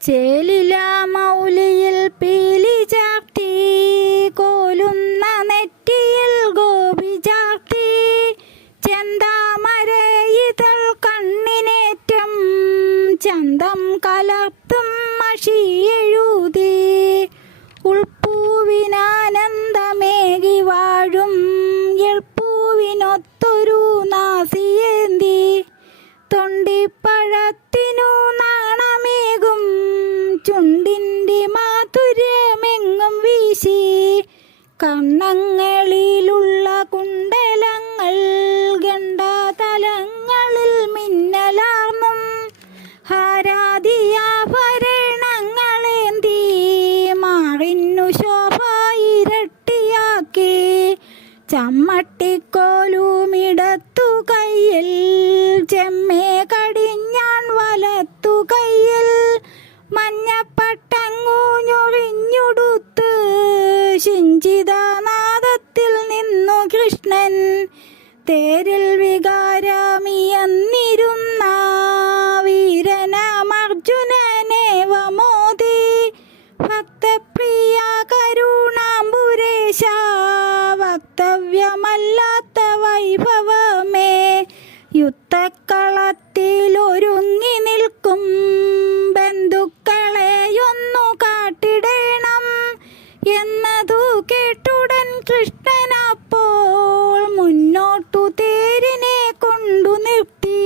ചേലില മൗലിയിൽ പീലി ചാർത്തി, കോലുന്ന നെറ്റിയിൽ ഗോപി ചാർത്തി, ചെന്താമരയിതൾ കണ്ണിനേറ്റം ചന്തം കലർത്തും മഷിയെഴുതി, ഉൾപ്പൂവിനാനന്ദമേകി വാഴും എൾപ്പൂവിനൊത്തൊരു നാസിയേന്തി, തൊണ്ടിപ്പഴത്തിനു നാണമേകും ചുണ്ടിൻ്റെ മാധുര്യമെങ്ങും വീശി, കണ്ണങ്ങളിലുള്ള കുണ്ടലങ്ങൾ ഗണ്ഡതലങ്ങളിൽ മിന്നലാർന്നും, ഹാരാദിയാഭരണങ്ങളേന്തി മാറിന്നു ശോഭ ഇരട്ടിയാക്കി, ചമ്മട്ടിക്കോലുമിടത്തു കയ്യിൽ ചെമ്മേ കടിഞ്ഞാൺ വലത്തു കയ്യിൽ, മഞ്ഞപ്പട്ടങ്ങു ഞൊറിഞ്ഞുടുത്ത് ശിഞ്ചിതനാദത്തിൽ നിന്നു കൃഷ്ണൻ, തേരിൽ വികാരമിയന്നിരുന്ന വീരനാമർജുനനേവമോദി, ഭക്തപ്രിയ കരുണാംബുരേശ വക്തവ്യമല്ലാത്ത വൈഭവമേ, യുദ്ധക്കളത്തിലൊരുങ്ങി നിൽക്കും ബന്ധുക്കളെയൊന്നു കാട്ടിടേണം എന്നതു കേട്ടുടൻ കൃഷ്ണനപ്പോൾ മുന്നോട്ടു തേരിനെ കൊണ്ടു നിർത്തി,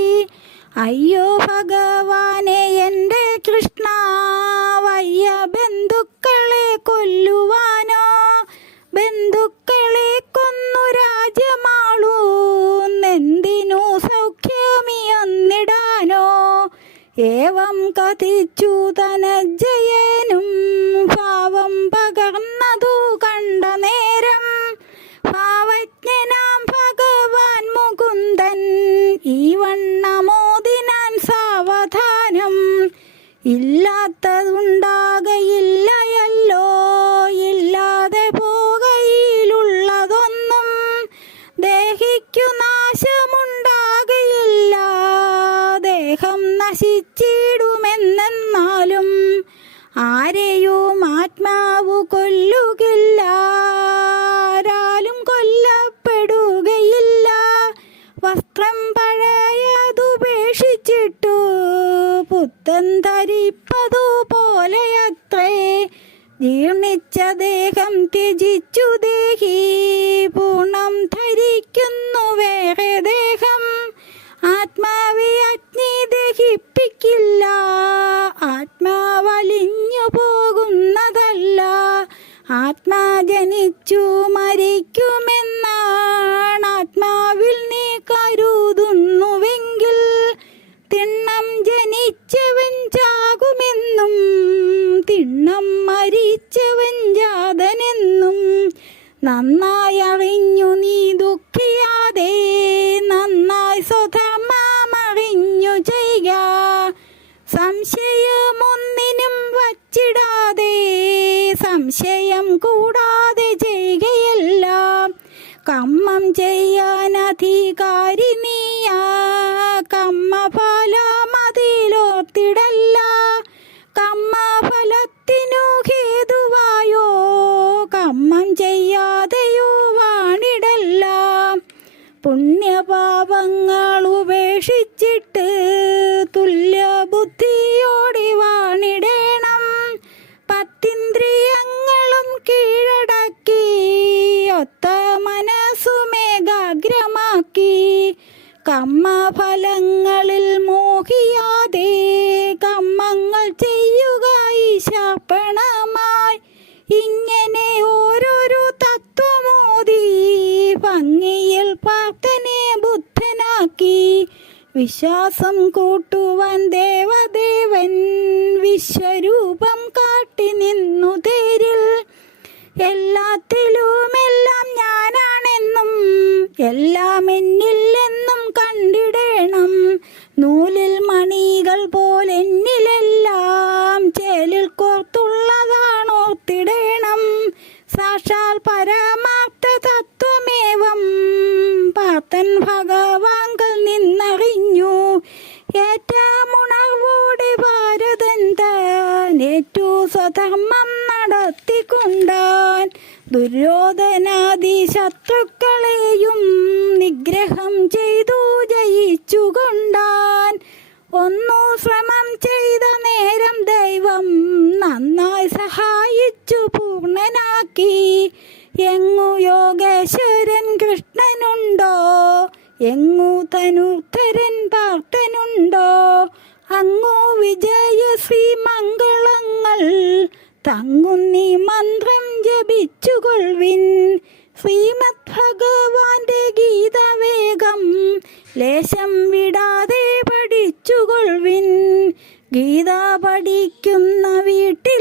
അയ്യോ ഭഗവാനെ എൻ്റെ കൃഷ്ണ, വയ്യ ബന്ധുക്കളെ കൊല്ലുവാനോ, ബന്ധുക്കളെ കൊന്നു രാജ്യമാളൂന്നെന്തിനു സൗഖ്യമിയൊന്നിടാനോ, ഏവം കഥിച്ചു ധനഞ്ജയനും ഭാവം പകർന്നതു കണ്ട നേരം, ഭാവജ്ഞനാം ഭഗവാൻ മുകുന്ദൻ ഈ വണ്ണമോദിനാൻ സാവധാനം, ഇല്ലാത്തതുണ്ടാകയില്ലയല്ലോ ഇല്ലാതെ പോകയിലുള്ളതൊന്നും, ദേഹിക്കു നാശമുണ്ടാകയില്ല ദേഹം നശിച്ചിടുമെന്നാലും, ആരെയും ആത്മാവു കൊല്ലുകില്ല ആരാലും കൊല്ലപ്പെടുകയില്ല, വസ്ത്രം പഴയതുപേക്ഷിച്ചിട്ടു പുത്തൻ ധരിപ്പതു പോലെയത്രേ, ജീർണിച്ച ദേഹം ത്യജിച്ചു ദേഹി പൂർണ്ണം ധരിക്കുന്നു വേറെ ദേഹം, ആത്മാവെ അഗ്നി ദഹിപ്പിക്കില്ല ആത്മാവലിഞ്ഞു പോകുന്നതല്ല, ആത്മാ ജനിച്ചു മരിക്കുമെന്നാണ് ആത്മാവിൽ നീ കരുതുന്നുവെങ്കിൽ, തിണ്ണം ജനിച്ചവൻ ചാകുമെന്നും തിണ്ണം മരിച്ചവൻ ജാതനെന്നും, നന്നായി അറിഞ്ഞു നീ ദുഃഖിയാതെ നന്നായി സ്വധർമ്മമറിഞ്ഞു ചെയ്യുക, സംശയമൊന്നിനും വച്ചിടാതെ സംശയം കൂടാതെ ചെയ്യുകയെല്ലാം, കമ്മം ചെയ്യാൻ അധികാരി നീയാ കമ്മഫലമതിലോർത്തിടല്ല, കമ്മഫലത്തിനു ഹേതുവായോ കമ്മം ചെയ്യാതെയോ വാണിടല്ല, പുണ്യപാപങ്ങൾ ഉപേക്ഷിച്ചിട്ട് തുല്യബുദ്ധിയോടി വാണിടേണം, പത്തിന്ദ്രിയങ്ങളും കീഴടക്കി ഒത്ത മനസ്സുമേകാഗ്രമാക്കി, കമ്മഫലങ്ങളിൽ മോഹിയാതെ കമ്മങ്ങൾ ചെയ്യുക ഈശാർപ്പണമായി, ഇങ്ങനെ ഓരോരോ തത്വമോദി ഭംഗിയിൽ പ്രാർത്ഥനയെ ബുദ്ധനാക്കി, വിശ്വാസം കൂട്ടുവാൻ ദേവദേവൻ വിശ്വരൂപം കാട്ടി നിന്നു തേരിൽ, എല്ലാത്തിലുമെല്ലാം ഞാനാണെന്നും എല്ലാം എന്നില്ലെന്നും കണ്ടിടേണം, നൂലിൽ മണികൾ പോലെന്നിലെല്ലാം ചേലിൽ കോർത്തുള്ളതാണോർത്തിടേണം, സാക്ഷാൽ പരമാർത്ഥ തത്വമേവം പാർത്തൻ ഭഗവാങ്കൽ നിന്നറിഞ്ഞു, ഏറ്റമുണർവോടെ ഭാരതൻ താൻ ഏറ്റു സ്വധർമ്മം നടത്തിക്കൊണ്ടാൻ ദുര്യോധനാദി ശത്രുക്കളെയും നിഗ്രഹം ചെയ്തു ജയിച്ചുകൊണ്ടാൻ. ഒന്നു ശ്രമം ചെയ്ത നേരം ദൈവം നന്നായി സഹായിച്ചു പൂർണ്ണനാക്കി. എങ്ങു യോഗേശ്വരൻ കൃഷ്ണനുണ്ടോ, എങ്ങു തനുധരൻ പാർത്ഥനുണ്ടോ, അങ്ങു വിജയശ്രീ മംഗളങ്ങൾ തങ്ങുന്നീ മന്ത്രം ജപിച്ചുകൊള്ളിൻ. ശ്രീമദ് ഭഗവാന്റെ ഗീത വേഗം ലേശം വിടാതെ പഠിച്ചുകൊള്ളിൻ. ഗീത പഠിക്കുന്ന വീട്ടിൽ